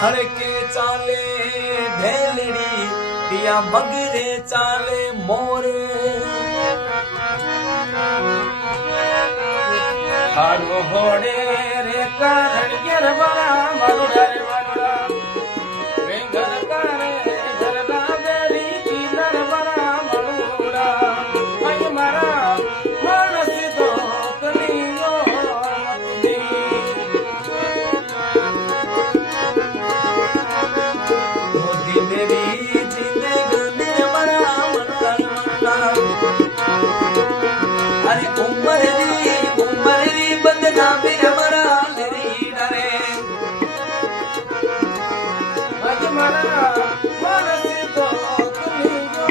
धड़के चाले ढेलड़ी पिया मगरे चाले मोर हाडो होड़े रे कारण गिर बड़ा मरुड़ा रे मरुड़ा रे घर करे घर बेरी की दर बड़ा मरुड़ा भाई मारा मानस तो कलियो मोदी मेरी जिंदगी बड़ा मनोरा अरे उम्र बदना मेरा बड़ा लरी डरे भाई मारा मानस तो कलियो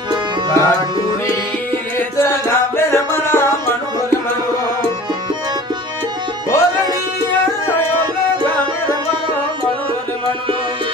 काडूरी रे जगा मेरा बड़ा मनोहर मनो ओगड़िया ओले गावर मनो मनो रे मनो